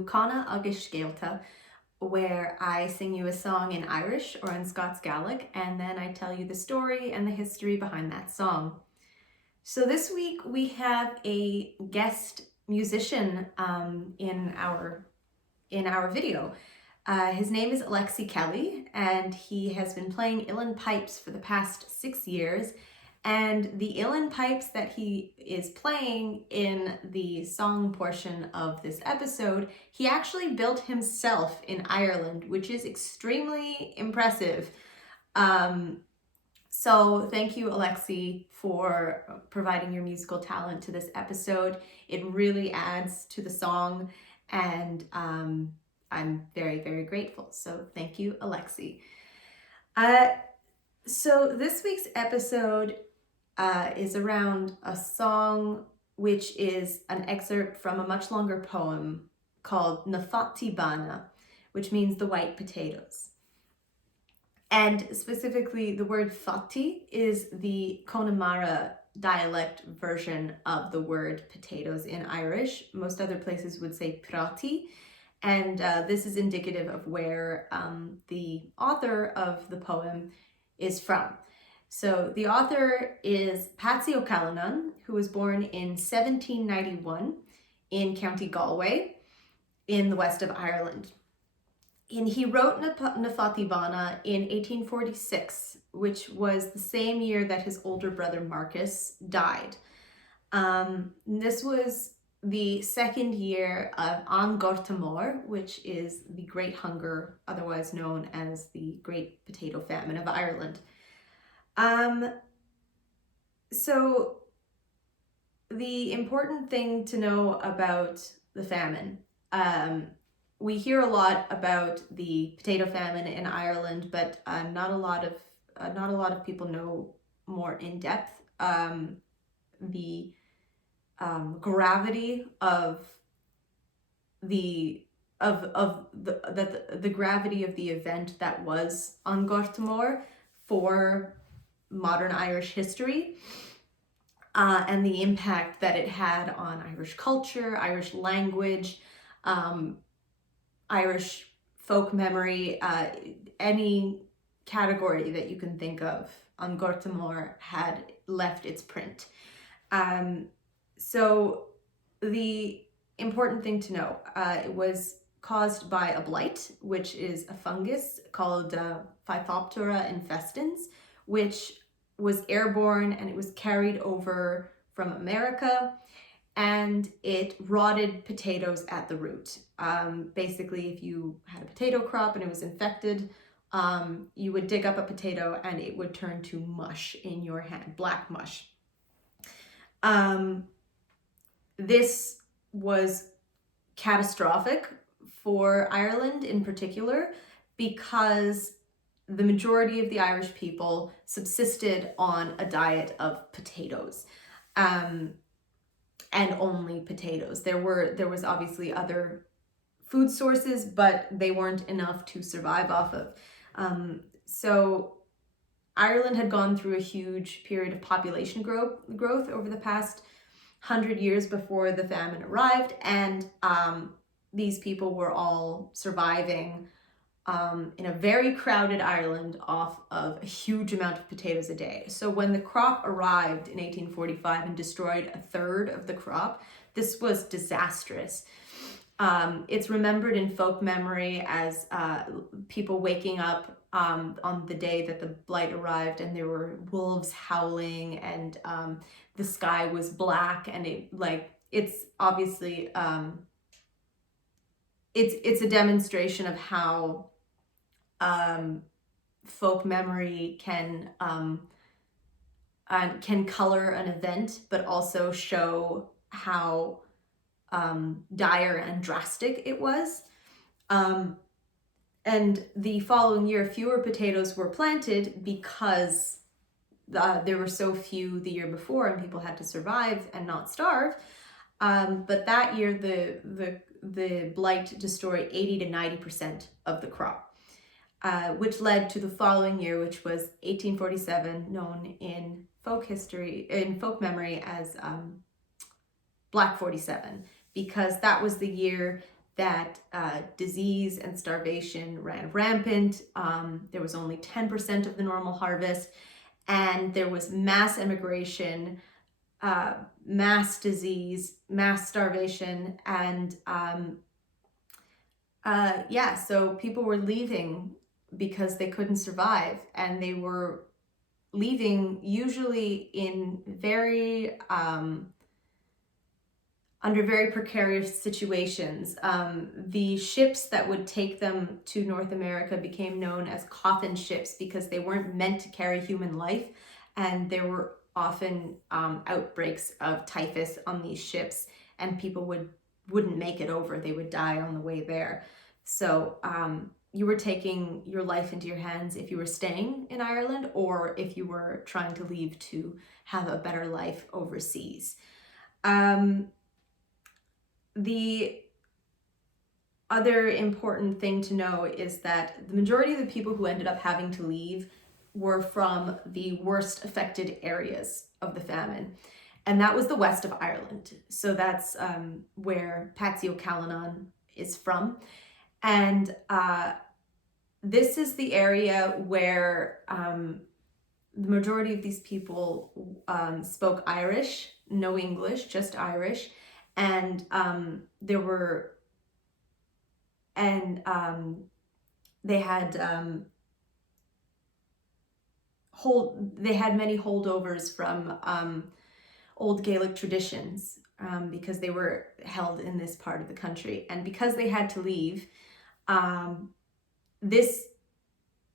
to Canadh Agus alta, where I sing you a song in Irish or in Scots Gaelic, and then I tell you the story and the history behind that song. So this week we have a guest musician in our video. His name is Alexis Kelly, and he has been playing Uilleann Pipes for the past 6 years. And the Uilleann Pipes that he is playing in the song portion of this episode, he actually built himself in Ireland, which is extremely impressive. So thank you, Alexis, for providing your musical talent to this episode. It really adds to the song, and I'm very, very grateful. So thank you, Alexis. So this week's episode is around a song which is an excerpt from a much longer poem called Fataí Bána, which means the white potatoes. And specifically, the word Fatai is the Connemara dialect version of the word potatoes in Irish. Most other places would say prati, and this is indicative of where the author of the poem is from. So the author is Peatsaí Ó Callanan, who was born in 1791 in County Galway in the west of Ireland. And he wrote Fataí Bána in 1846, which was the same year that his older brother Marcus died. This was the second year of An Gortamór, which is the Great Hunger, otherwise known as the Great Potato Famine of Ireland. So the important thing to know about the famine, we hear a lot about the potato famine in Ireland, but not a lot of people know more in depth the gravity of the gravity of the event that was An Gortamór for modern Irish history, and the impact that it had on Irish culture, Irish language, Irish folk memory, any category that you can think of, An Gortamór had left its print. So the important thing to know, it was caused by a blight, which is a fungus called Phytophthora infestans, which was airborne, and it was carried over from America, and it rotted potatoes at the root. Basically, if you had a potato crop and it was infected, you would dig up a potato and it would turn to mush in your hand, black mush. This was catastrophic for Ireland in particular, because the majority of the Irish people subsisted on a diet of potatoes, and only potatoes. There was obviously other food sources, but they weren't enough to survive off of. So Ireland had gone through a huge period of population growth over the past 100 years before the famine arrived, and these people were all surviving in a very crowded Ireland off of a huge amount of potatoes a day. So when the crop arrived in 1845 and destroyed a third of the crop, this was disastrous. It's remembered in folk memory as people waking up on the day that the blight arrived, and there were wolves howling, and the sky was black, and it's obviously it's a demonstration of how folk memory can color an event, but also show how dire and drastic it was. And the following year, fewer potatoes were planted because there were so few the year before, and people had to survive and not starve. But that year, the blight destroyed 80 to 90% of the crop. Which led to the following year, which was 1847, known in folk memory as Black 47, because that was the year that disease and starvation ran rampant. There was only 10% of the normal harvest, and there was mass immigration, mass disease, mass starvation, and so people were leaving because they couldn't survive, and they were leaving usually in very under very precarious situations. The ships that would take them to North America became known as coffin ships because they weren't meant to carry human life, and there were often outbreaks of typhus on these ships, and people wouldn't make it over. They would die on the way there. So you were taking your life into your hands if you were staying in Ireland, or if you were trying to leave to have a better life overseas. The other important thing to know is that the majority of the people who ended up having to leave were from the worst affected areas of the famine. And that was the west of Ireland. So that's where Peatsaí Ó Callanan is from. And this is the area where the majority of these people spoke Irish, no English, just Irish. And they had many holdovers from old Gaelic traditions because they were held in this part of the country. And because they had to leave, this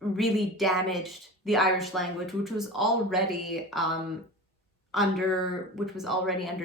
really damaged the Irish language, which was already under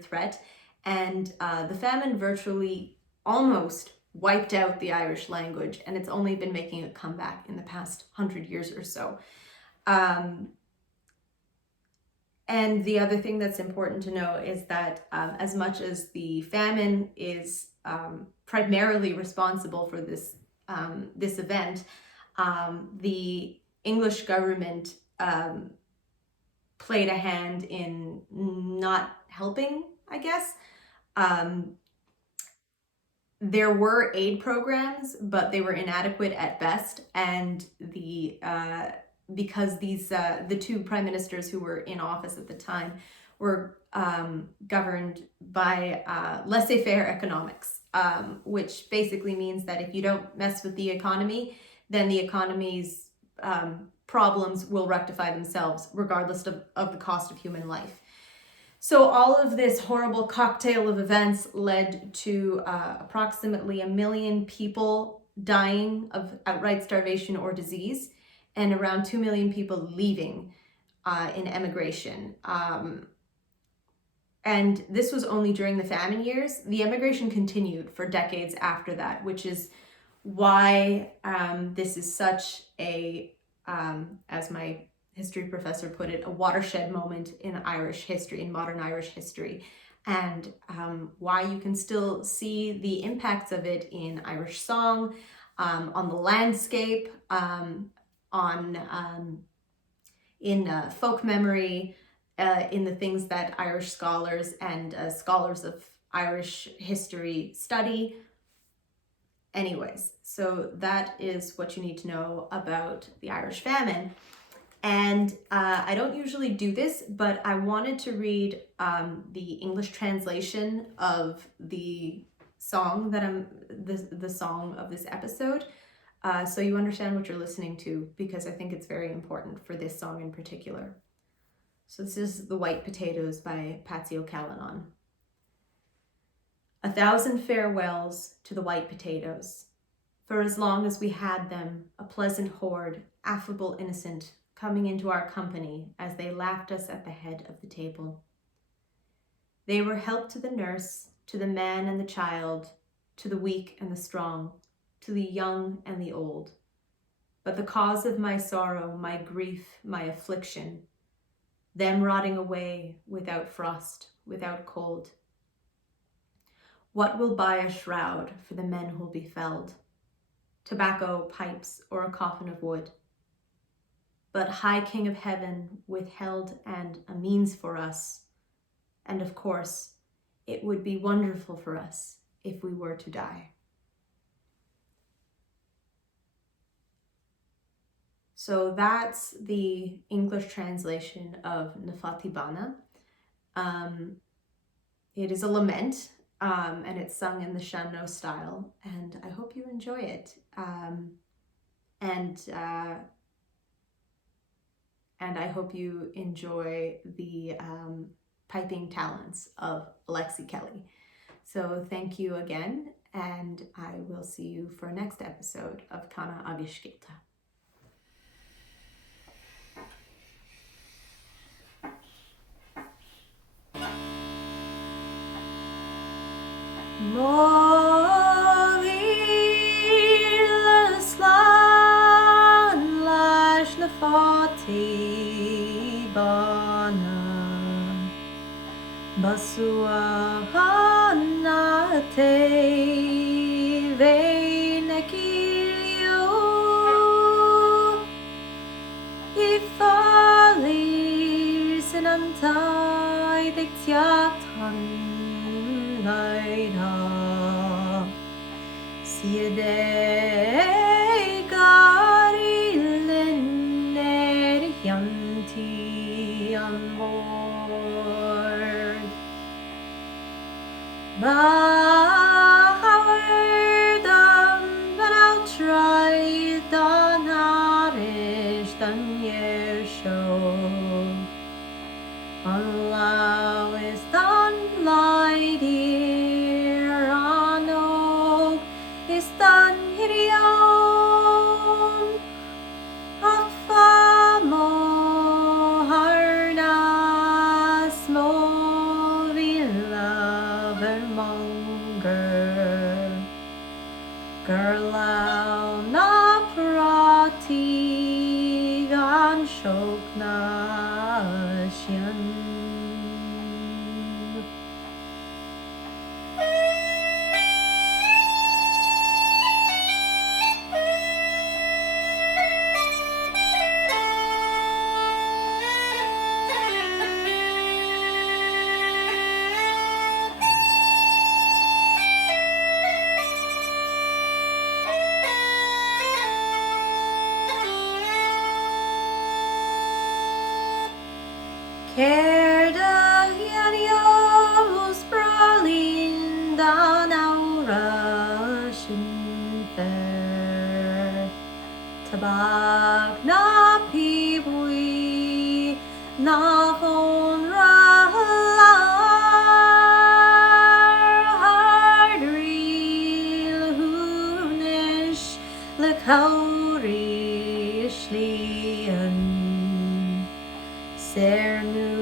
threat. And the famine virtually almost wiped out the Irish language, and it's only been making a comeback in the past 100 years or so. And the other thing that's important to know is that as much as the famine is primarily responsible for this event, the English government played a hand in not helping, I guess. There were aid programs, but they were inadequate at best, and because the two prime ministers who were in office at the time were governed by laissez-faire economics, which basically means that if you don't mess with the economy, then the economy's problems will rectify themselves regardless of the cost of human life. So all of this horrible cocktail of events led to approximately 1 million people dying of outright starvation or disease, and around 2 million people leaving in emigration. And this was only during the famine years. The emigration continued for decades after that, which is why this is such a, as my history professor put it, a watershed moment in Irish history, in modern Irish history, and why you can still see the impacts of it in Irish song, on the landscape, in folk memory, in the things that Irish scholars and scholars of Irish history study. Anyways, so that is what you need to know about the Irish famine. And I don't usually do this, but I wanted to read the English translation of the song that the song of this episode, so you understand what you're listening to, because I think it's very important for this song in particular. So this is The White Potatoes by Peatsaí Ó Callanan. 1,000 farewells to the white potatoes. For as long as we had them, a pleasant horde, affable, innocent, coming into our company as they laughed us at the head of the table. They were help to the nurse, to the man and the child, to the weak and the strong, to the young and the old. But the cause of my sorrow, my grief, my affliction, them rotting away without frost, without cold. What will buy a shroud for the men who'll be felled? Tobacco, pipes, or a coffin of wood. But High King of Heaven withheld and a means for us, and of course, it would be wonderful for us if we were to die. So that's the English translation of Fataí Bána. It is a lament, and it's sung in the Sean-Nós style, and I hope you enjoy it. And I hope you enjoy the piping talents of Alexis Kelly. So thank you again, and I will see you for next episode of Canadh Agus alta. Fataí Bána Basuana te venekilio Ifalir sinantai dictiatan laida siede on board. Bahawardam Banal try Danarish Daniel show. Allah is done light here on oak is done hidion Afamo Girlau na prati gan shok na syan. Kerda yanios bralin danaura shinfer tabak na pibui na honra hardri lahunish lakauri shlian Sernu